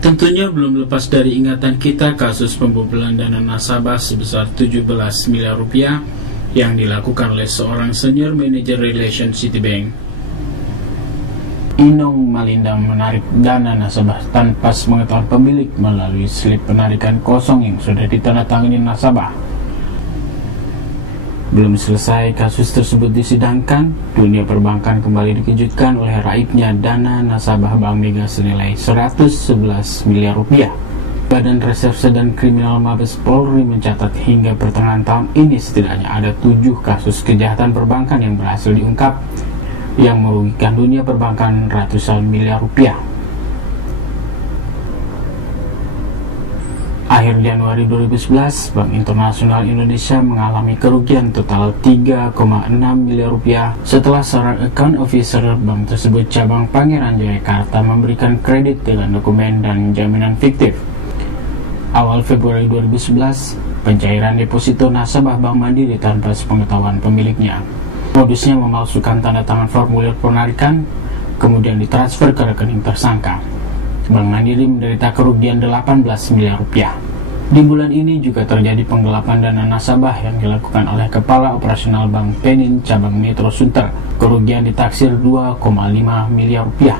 Tentunya belum lepas dari ingatan kita kasus pembobolan dana nasabah sebesar 17 miliar rupiah yang dilakukan oleh seorang senior manager relation Citibank. Inong Malindang menarik dana nasabah tanpa sepengetahuan pemilik melalui slip penarikan kosong yang sudah ditandatangani nasabah. Belum selesai kasus tersebut disidangkan, dunia perbankan kembali dikejutkan oleh raibnya dana nasabah Bank Mega senilai 111 miliar rupiah. Badan Reserse dan Kriminal Mabes Polri mencatat hingga pertengahan tahun ini setidaknya ada 7 kasus kejahatan perbankan yang berhasil diungkap yang merugikan dunia perbankan ratusan miliar rupiah. Akhir Januari 2011, Bank Internasional Indonesia mengalami kerugian total 3,6 miliar rupiah setelah seorang account officer bank tersebut cabang Pangeran Jayakarta memberikan kredit dengan dokumen dan jaminan fiktif. Awal Februari 2011, pencairan deposito nasabah Bank Mandiri tanpa sepengetahuan pemiliknya. Modusnya memalsukan tanda tangan formulir penarikan, kemudian ditransfer ke rekening tersangka. Bank Mandiri menderita kerugian 18 miliar rupiah. Di bulan ini juga terjadi penggelapan dana nasabah yang dilakukan oleh Kepala Operasional Bank Penin Cabang Metro Sunter. Kerugian ditaksir 2,5 miliar rupiah.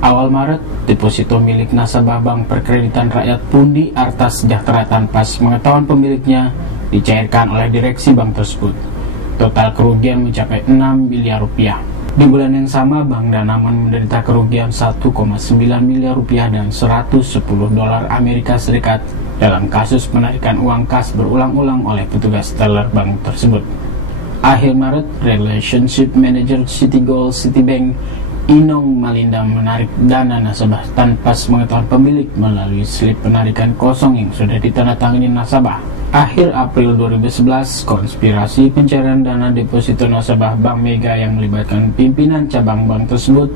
Awal Maret, deposito milik nasabah Bank Perkreditan Rakyat Pundi Arta Sejahtera tanpa sepengetahuan pemiliknya dicairkan oleh direksi bank tersebut. Total kerugian mencapai 6 miliar rupiah. Di bulan yang sama, Bank Danamon menderita kerugian 1,9 miliar rupiah dan 110 dolar Amerika Serikat dalam kasus penarikan uang kas berulang-ulang oleh petugas teller bank tersebut. Akhir Maret, Relationship Manager Citigold Citibank Inong Malindang menarik dana nasabah tanpa sepengetahuan pemilik melalui slip penarikan kosong yang sudah ditandatangani nasabah. Akhir April 2011, konspirasi pencairan dana deposito nasabah Bank Mega yang melibatkan pimpinan cabang bank tersebut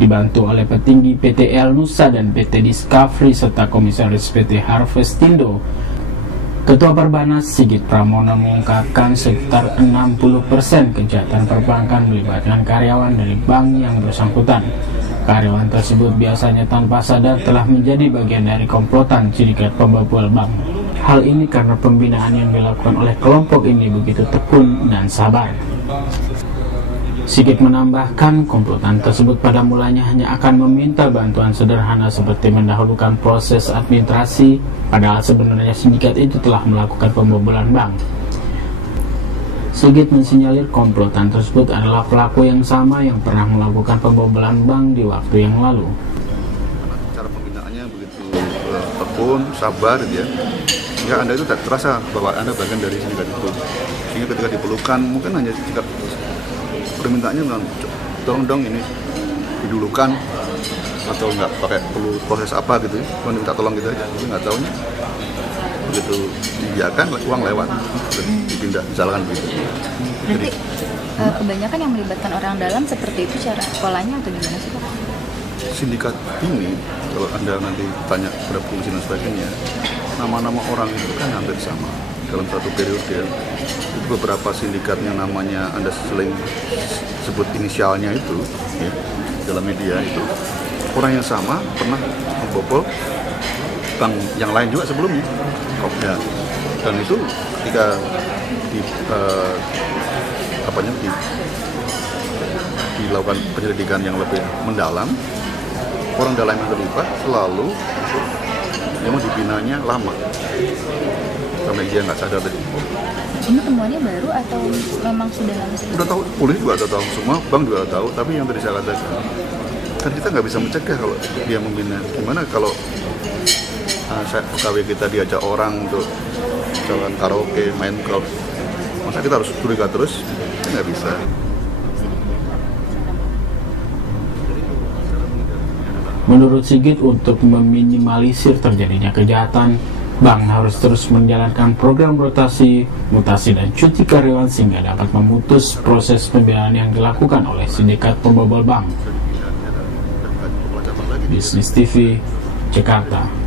dibantu oleh petinggi PT El Nusa dan PT Discovery serta komisaris PT Harvestindo. Ketua Perbanas Sigit Pramono mengungkapkan sekitar 60% kejahatan perbankan melibatkan karyawan dari bank yang bersangkutan. Karyawan tersebut biasanya tanpa sadar telah menjadi bagian dari komplotan sindikat pembobol bank. Hal ini karena pembinaan yang dilakukan oleh kelompok ini begitu tekun dan sabar. Sigit menambahkan, komplotan tersebut pada mulanya hanya akan meminta bantuan sederhana seperti mendahulukan proses administrasi, padahal sebenarnya sindikat itu telah melakukan pembobolan bank. Sigit mensinyalir komplotan tersebut adalah pelaku yang sama yang pernah melakukan pembobolan bank di waktu yang lalu. Cara pembinaannya begitu tekun, sabar ya. Sehingga Anda itu tak terasa bahwa Anda bagian dari sindikat itu. Sehingga ketika diperlukan, mungkin hanya sikap permintaannya tolong dong ini didulukan atau nggak pakai perlu proses apa gitu ya. Cuma minta tolong gitu aja, tapi nggak tahunya begitu dibiarkan uang lewat dipindah misalkan begitu. Berarti kebanyakan yang melibatkan orang dalam seperti itu cara polanya atau gimana sih Pak? Sindikat ini kalau Anda nanti tanya pada polisi dan sebagainya, nama-nama orang itu kan hampir sama dalam satu periode. Itu beberapa sindikatnya namanya Anda sering sebut inisialnya itu ya, dalam media itu orang yang sama pernah membobol bank yang lain juga sebelumnya ya. Dan itu ketika dilakukan penyelidikan yang lebih mendalam, orang dalam yang terlibat selalu memang dibinanya lama sampai dia nggak sadar tadi. Ini temuannya baru atau memang sudah lama sih? Udah tahu, polisi juga udah tahu, semua bank juga udah tahu, tapi yang tadi saya katakan kan kita nggak bisa mencegah kalau dia membina. Gimana kalau pegawai kita diajak orang untuk jalan karaoke, main klub, masa kita harus curiga terus? Nggak bisa. Menurut Sigit, untuk meminimalisir terjadinya kejahatan, bank harus terus menjalankan program rotasi, mutasi, dan cuti karyawan sehingga dapat memutus proses pembinaan yang dilakukan oleh sindikat pembobol bank. Bisnis TV, Jakarta.